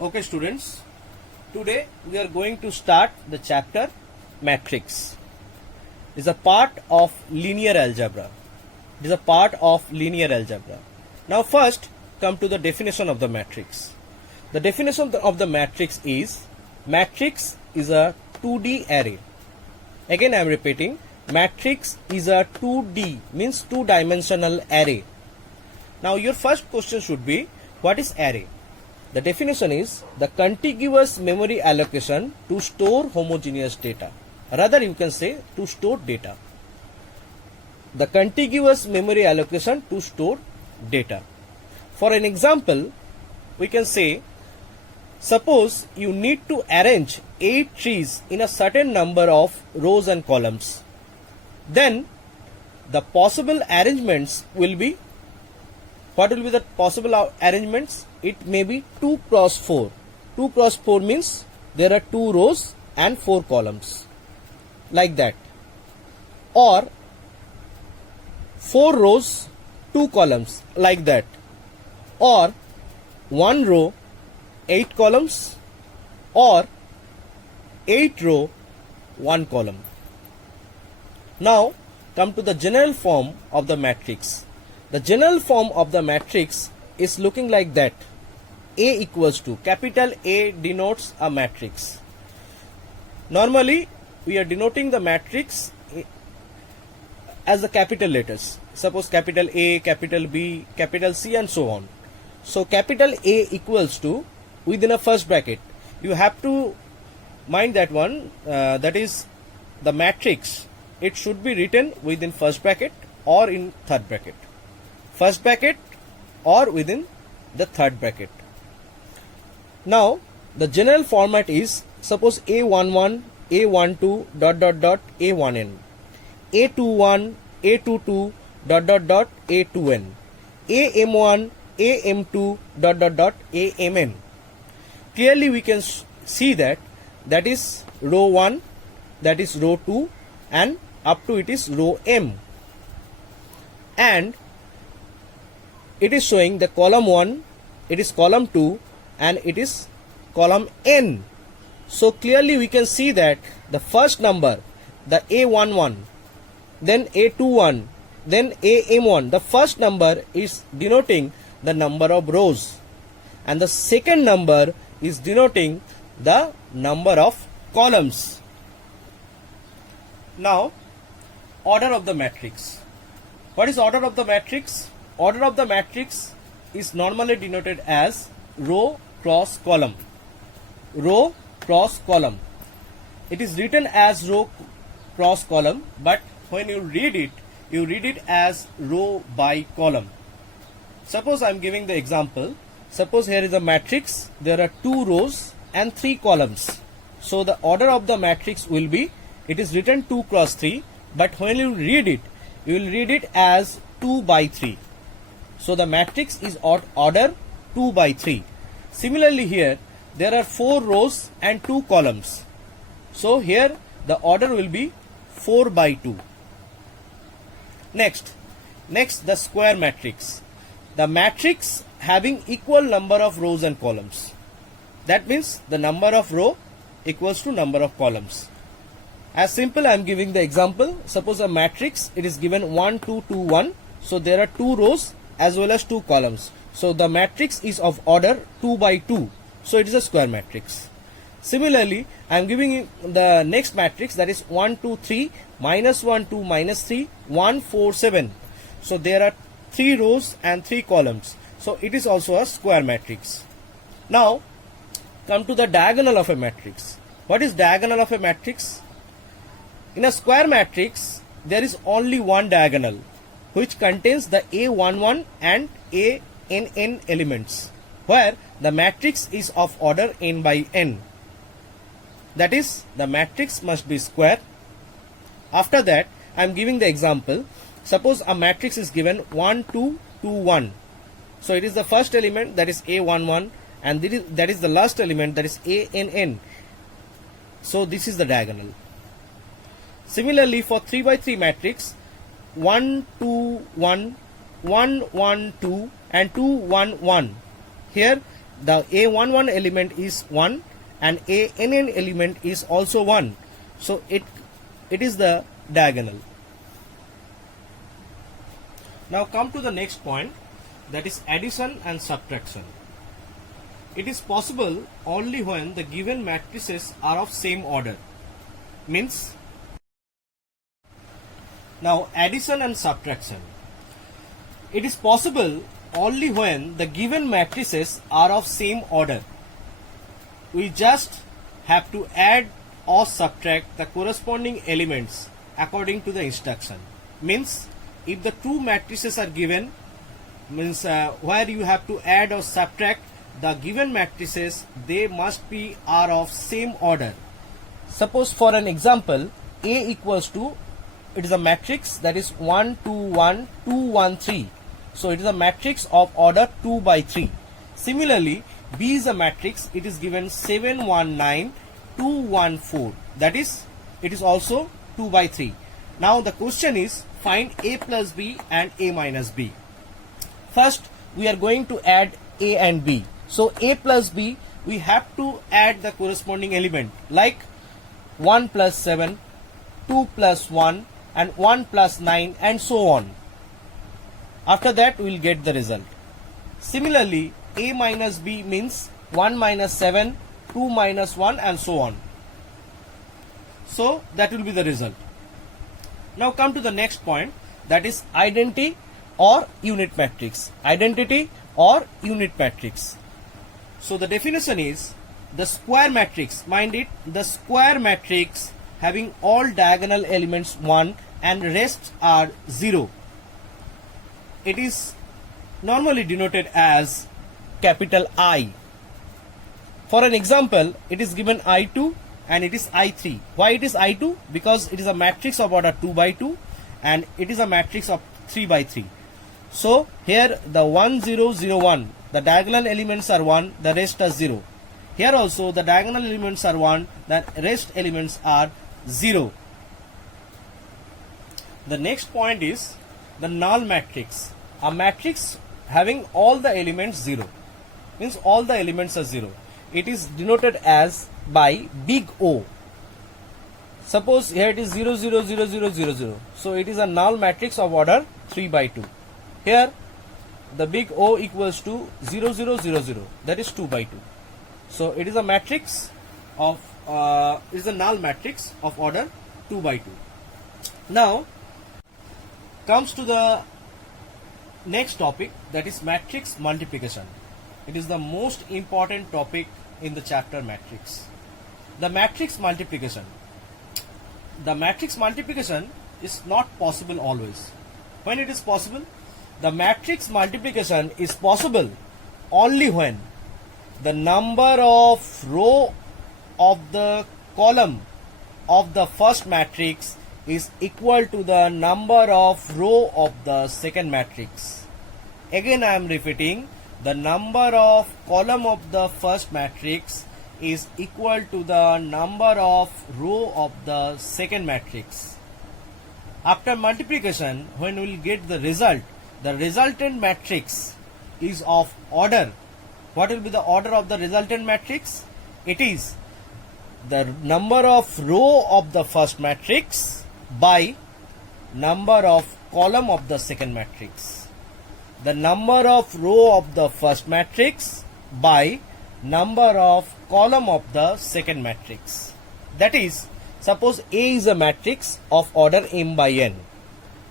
Okay students, today we are going to start the chapter matrix. It is a part of linear algebra. It is a part of linear algebra. Now first come to the definition of the matrix. The definition of the matrix is a 2D array. Again I am repeating, matrix is a 2D means two-dimensional array. Now your first question should be, what is array? The definition is the contiguous memory allocation to store homogeneous data. Rather you can say to store data. The contiguous memory allocation to store data. For an example, we can say, suppose you need to arrange 8 trees in a certain number of rows and columns. Then the possible arrangements will be, what will be the possible arrangements? It may be 2 cross 4. 2 cross 4 means there are 2 rows and 4 columns. Like that. Or 4 rows, 2 columns. Like that. Or 1 row, 8 columns. Or 8 row, 1 column. Now come to the general form of the matrix. The general form of the matrix is looking like that. A equals to, capital A denotes a matrix. Normally we are denoting the matrix as the capital letters. Suppose capital A, capital B, capital C and so on. So capital A equals to, within a first bracket. You have to mind that one, that is the matrix. It should be written within first bracket or in third bracket. First bracket or within the third bracket. Now the general format is, suppose A11, A12 dot dot dot A1n, A21, A22 dot dot dot A2n, AM1, AM2 dot dot dot AMN. Clearly we can see that is row 1, that is row 2 and up to it is row M. And it is showing the column 1, it is column 2 and it is column N. So clearly we can see that the first number, the A11, then A21, then AM1, the first number is denoting the number of rows and the second number is denoting the number of columns. Now order of the matrix. What is order of the matrix? Order of the matrix is normally denoted as row cross column. Row cross column. It is written as row cross column, but when you read it as row by column. Suppose I am giving the example. Suppose here is a matrix. There are 2 rows and 3 columns. So the order of the matrix will be, it is written 2 cross 3, but when you read it, you will read it as 2 by 3. So the matrix is order 2 by 3. Similarly here, there are 4 rows and 2 columns. So here the order will be 4 by 2. Next the square matrix. The matrix having equal number of rows and columns. That means the number of row equals to number of columns. As simple, I am giving the example. Suppose a matrix, it is given 1, 2, 2, 1. So there are 2 rows as well as 2 columns. So the matrix is of order 2 by 2. So it is a square matrix. Similarly, I am giving you the next matrix, that is 1, 2, 3, minus 1, 2, minus 3, 1, 4, 7. So there are 3 rows and 3 columns. So it is also a square matrix. Now come to the diagonal of a matrix. What is diagonal of a matrix? In a square matrix, there is only one diagonal, which contains the A11 and ANN elements, where the matrix is of order n by n. That is, the matrix must be square. After that, I am giving the example. Suppose a matrix is given 1, 2, 2, 1. So it is the first element, that is A11, and that is the last element, that is ANN. So this is the diagonal. Similarly, for 3 by 3 matrix, 1 2 1 1 1 2 and 2 1 1. Here the A11 element is 1 and ANN element is also 1. So it is the diagonal. Now come to the next point, that is addition and subtraction. It is possible only when the given matrices are of same order. Means, now addition and subtraction. It is possible only when the given matrices are of same order. We just have to add or subtract the corresponding elements according to the instruction. Means, if the two matrices are given, means where you have to add or subtract the given matrices, they must be are of same order. Suppose for an example, A equals to, it is a matrix that is 1 2 1 2 1 3. So it is a matrix of order 2 by 3. Similarly, B is a matrix, it is given 7 1 9 2 1 4. That is, it is also 2 by 3. Now the question is, find A plus B and A minus B. First, we are going to add A and B. So A plus B, we have to add the corresponding element, like 1 plus 7, 2 plus 1 and 1 plus 9 and so on. After that, we will get the result. Similarly, A minus B means 1 minus 7, 2 minus 1 and so on. So that will be the result. Now come to the next point, that is identity or unit matrix. Identity or unit matrix. So the definition is the square matrix. Mind it, the square matrix having all diagonal elements 1 and rest are 0. It is normally denoted as capital I. For an example, it is given I2 and it is I3. Why it is I2? Because it is a matrix of order 2 by 2 and it is a matrix of 3 by 3. So here the 1 0 0 1, the diagonal elements are 1, the rest are 0. Here also the diagonal elements are 1, the rest elements are 0. The next point is the null matrix. A matrix having all the elements 0. Means all the elements are 0. It is denoted as by big O. Suppose here it is 0 0 0 0 0 0. So it is a null matrix of order 3 by 2. Here the big O equals to 0 0 0 0. That is 2 by 2. So it is a matrix of is a null matrix of order 2 by 2. Now comes to the next topic, that is matrix multiplication. It is the most important topic in the chapter matrix. The matrix multiplication. The matrix multiplication is not possible always. When it is possible? The matrix multiplication is possible only when the number of row of the column of the first matrix is equal to the number of row of the second matrix. Again I am repeating, the number of column of the first matrix is equal to the number of row of the second matrix. After multiplication, when we will get the result, the resultant matrix is of order. What will be the order of the resultant matrix? It is the number of row of the first matrix by number of column of the second matrix. The number of row of the first matrix by number of column of the second matrix. That is, suppose A is a matrix of order m by n.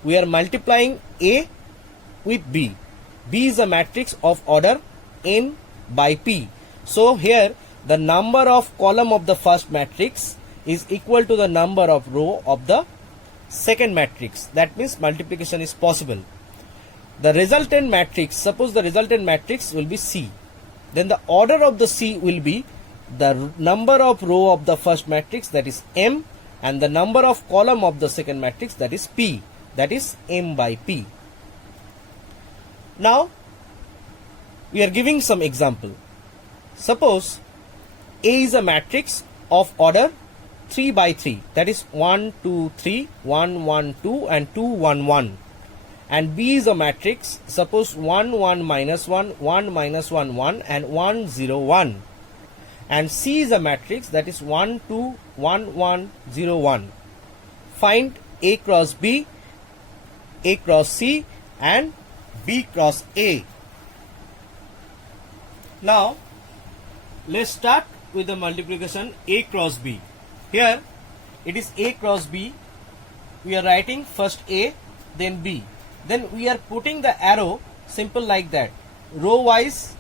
We are multiplying A with B. B is a matrix of order n by p. So here the number of column of the first matrix is equal to the number of row of the second matrix. That means multiplication is possible. The resultant matrix, suppose the resultant matrix will be C. Then the order of the C will be the number of row of the first matrix, that is M, and the number of column of the second matrix, that is P, that is M by P. Now we are giving some example. Suppose A is a matrix of order 3 by 3, that is 1 2 3 1 1 2 and 2 1 1. and B is a matrix, suppose 1 1 minus 1 1 minus 1 1 and 1 0 1, and C is a matrix, that is 1 2 1 1 0 1. Find A cross B, A cross C and B cross A. Now let's start with the multiplication A cross B. Here it is A cross B. We are writing first A, then B. Then we are putting the arrow simple like that, row wise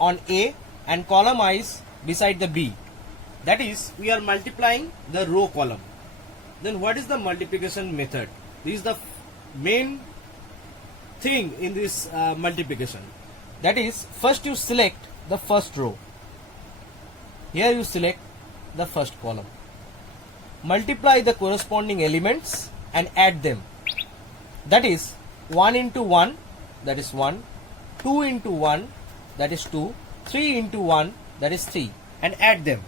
on A and column wise beside the B. That is, we are multiplying the row column. Then what is the multiplication method? This is the main thing in this multiplication. That is, first you select the first row. Here you select the first column. Multiply the corresponding elements and add them. That is 1 into 1, that is 1, 2 into 1, that is 2, 3 into 1, that is 3, and add them.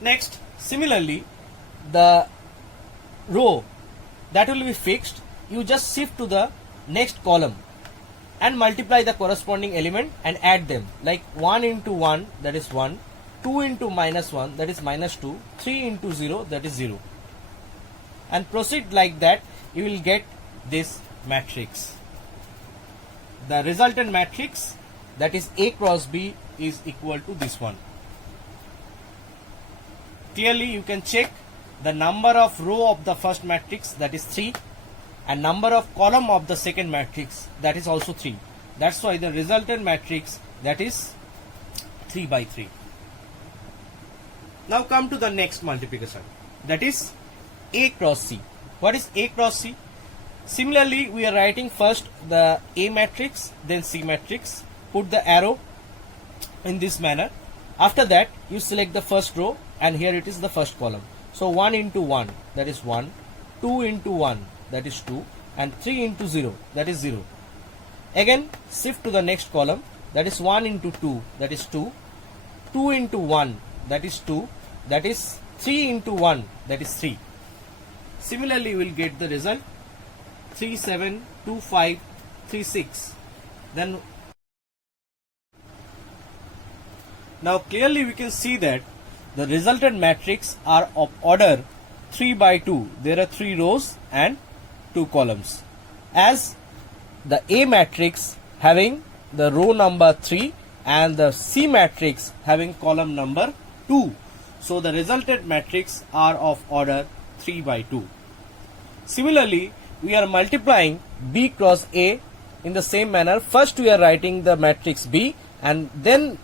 Next, similarly, the row that will be fixed, you just shift to the next column and multiply the corresponding element and add them, like 1 into 1, that is 1, 2 into minus 1, that is minus 2, 3 into 0, that is 0, and proceed like that. You will get this matrix. The resultant matrix, that is A cross B, is equal to this one. Clearly you can check the number of row of the first matrix, that is 3, and number of column of the second matrix, that is also 3. That's why the resultant matrix, that is 3 by 3. Now come to the next multiplication, that is A cross C. What is A cross C? Similarly, we are writing first the A matrix, then C matrix. Put the arrow in this manner. After that, you select the first row, and here it is the first column. So 1 into 1, that is 1, 2 into 1, that is 2, and 3 into 0, that is 0. Again shift to the next column, that is 1 into 2, that is 2, 2 into 1, that is 2, that is 3 into 1, that is 3. Similarly, you will get the result 3 7 2 5 3 6. Then now clearly we can see that the resultant matrix are of order 3 by 2. There are 3 rows and 2 columns. As the A matrix having the row number 3 and the C matrix having column number 2. So the resultant matrix are of order 3 by 2. Similarly, we are multiplying B cross A in the same manner. First we are writing the matrix B and then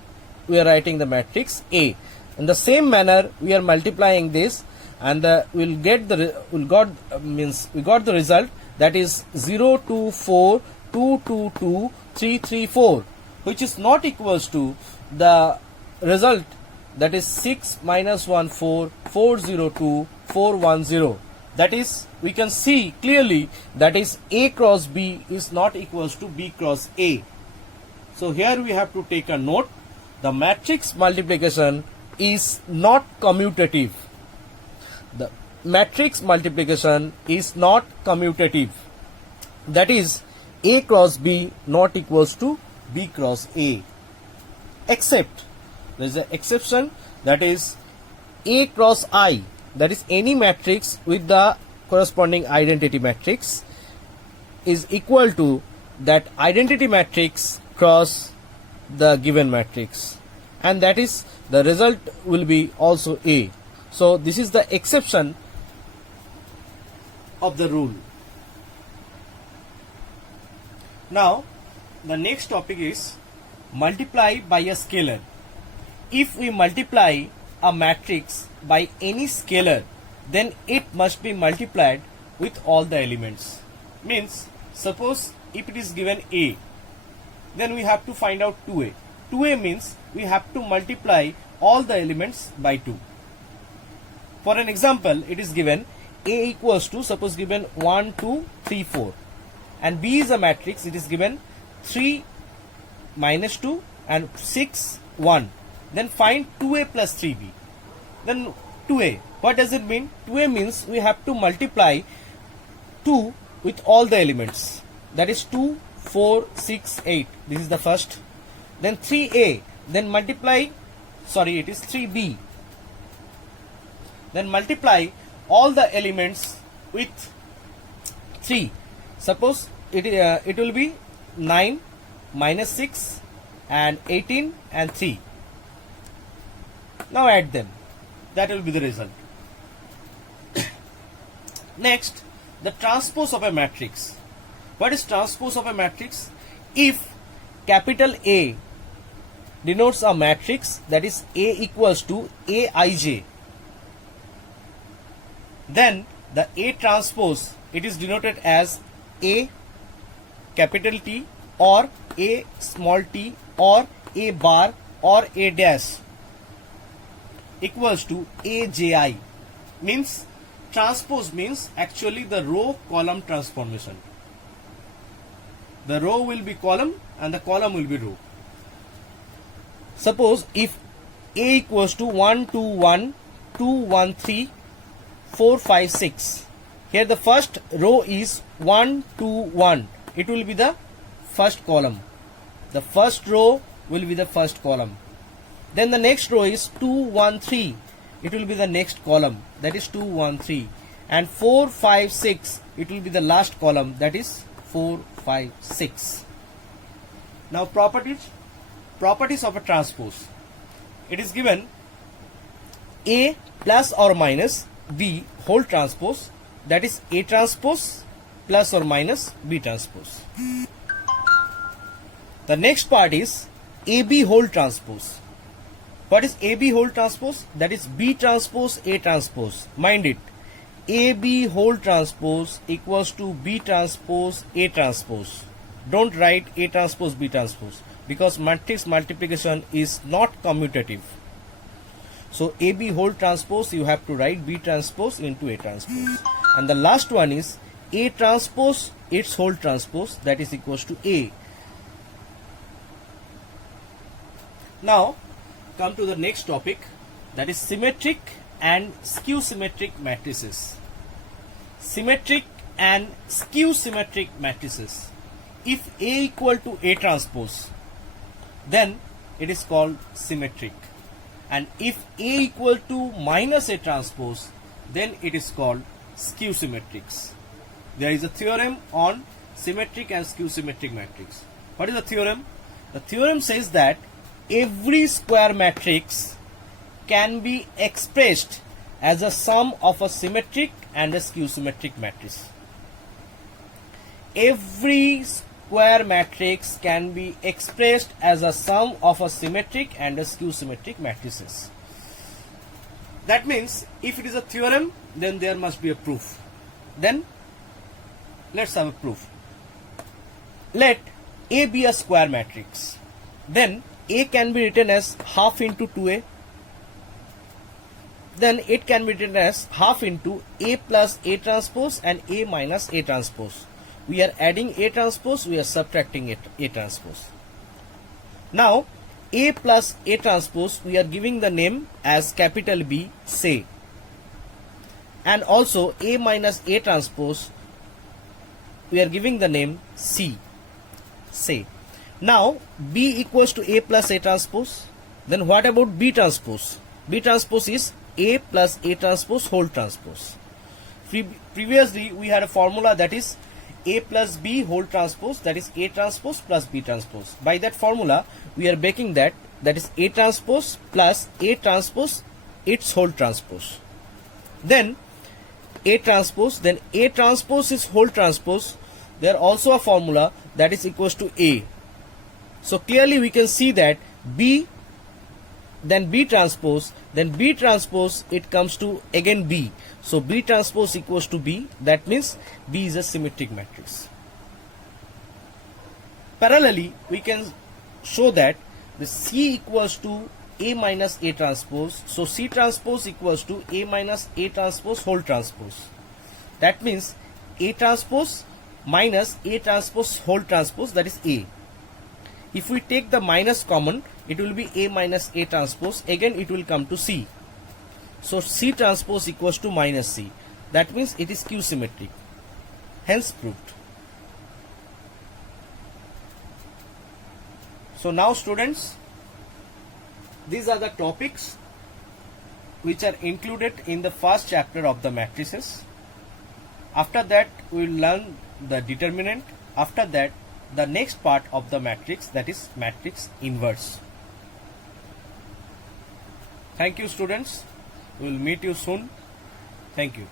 we are writing the matrix A. In the same manner, we are multiplying this, and we got the result, that is 0 2 4 2 2 2 3 3 4, which is not equals to the result, that is 6 minus 1 4 4 0 2 4 1 0. That is, we can see clearly that is A cross B is not equals to B cross A. So here we have to take a note. The matrix multiplication is not commutative. The matrix multiplication is not commutative. That is, A cross B not equals to B cross A. Except, there is an exception, that is A cross I. That is, any matrix with the corresponding identity matrix is equal to that identity matrix cross the given matrix, and that is the result will be also A. So this is the exception of the rule. Now the next topic is multiply by a scalar. If we multiply a matrix by any scalar, then it must be multiplied with all the elements. Means, suppose if it is given A, then we have to find out 2A. 2A means we have to multiply all the elements by 2. For an example, it is given A equals to, suppose given 1 2 3 4, and B is a matrix, it is given 3 minus 2 and 6 1. Then find 2a plus 3b. Then 2a, what does it mean? 2a means we have to multiply 2 with all the elements, that is 2 4 6 8. This is the first. Then 3a, then multiply, sorry, it is 3b, then multiply all the elements with 3. Suppose it will be 9 minus 6 and 18 and 3. Now add them. That will be the result. Next, the transpose of a matrix. What is transpose of a matrix? If capital A denotes a matrix, that is A equals to Aij, then the A transpose, it is denoted as A capital T or A small t or A bar or A dash equals to AJI. Means transpose means actually the row column transformation. The row will be column and the column will be row. Suppose if A equals to 1 2 1 2 1 3 4 5 6, here the first row is 1 2 1, it will be the first column. The first row will be the first column. Then the next row is 2 1 3, it will be the next column, that is 2 1 3, and 4 5 6, it will be the last column, that is 4 5 6. Now properties of a transpose. It is given A plus or minus B whole transpose, that is A transpose plus or minus B transpose. The next part is AB whole transpose. What is AB whole transpose? That is B transpose A transpose. Mind it, AB whole transpose equals to B transpose A transpose. Don't write A transpose B transpose, because matrix multiplication is not commutative. So AB whole transpose, you have to write B transpose into A transpose. And the last one is A transpose its whole transpose, that is equals to A. Now come to the next topic, that is symmetric and skew symmetric matrices. Symmetric and skew symmetric matrices. If A equal to A transpose, then it is called symmetric, and if A equal to minus A transpose, then it is called skew symmetrics. There is a theorem on symmetric and skew symmetric matrix. What is the theorem? The theorem says that every square matrix can be expressed as a sum of a symmetric and a skew symmetric matrix. Every square matrix can be expressed as a sum of a symmetric and a skew symmetric matrices. That means if it is a theorem, then there must be a proof. Then let's have a proof. Let A be a square matrix. Then A can be written as half into 2A. Then it can be written as half into A plus A transpose and A minus A transpose. We are adding A transpose, we are subtracting A transpose. Now A plus A transpose, we are giving the name as capital B, say. And also A minus A transpose, we are giving the name C, say. Now B equals to A plus A transpose. Then what about B transpose? B transpose is A plus A transpose whole transpose. Previously we had a formula, that is A plus B whole transpose, that is A transpose plus B transpose. By that formula we are breaking that is A transpose plus A transpose its whole transpose. Then A transpose, then A transpose is whole transpose. There also a formula, that is equals to A. So clearly we can see that B, then B transpose, then B transpose, it comes to again B. So B transpose equals to B. That means B is a symmetric matrix. Parallelly, we can show that the C equals to A minus A transpose. So C transpose equals to A minus A transpose whole transpose. That means A transpose minus A transpose whole transpose, that is A. If we take the minus common, it will be A minus A transpose. Again it will come to C. So C transpose equals to minus C. That means it is Q symmetric. Hence proved. So now students, these are the topics which are included in the first chapter of the matrices. After that we will learn the determinant. After that the next part of the matrix, that is matrix inverse. Thank you students. We will meet you soon. Thank you.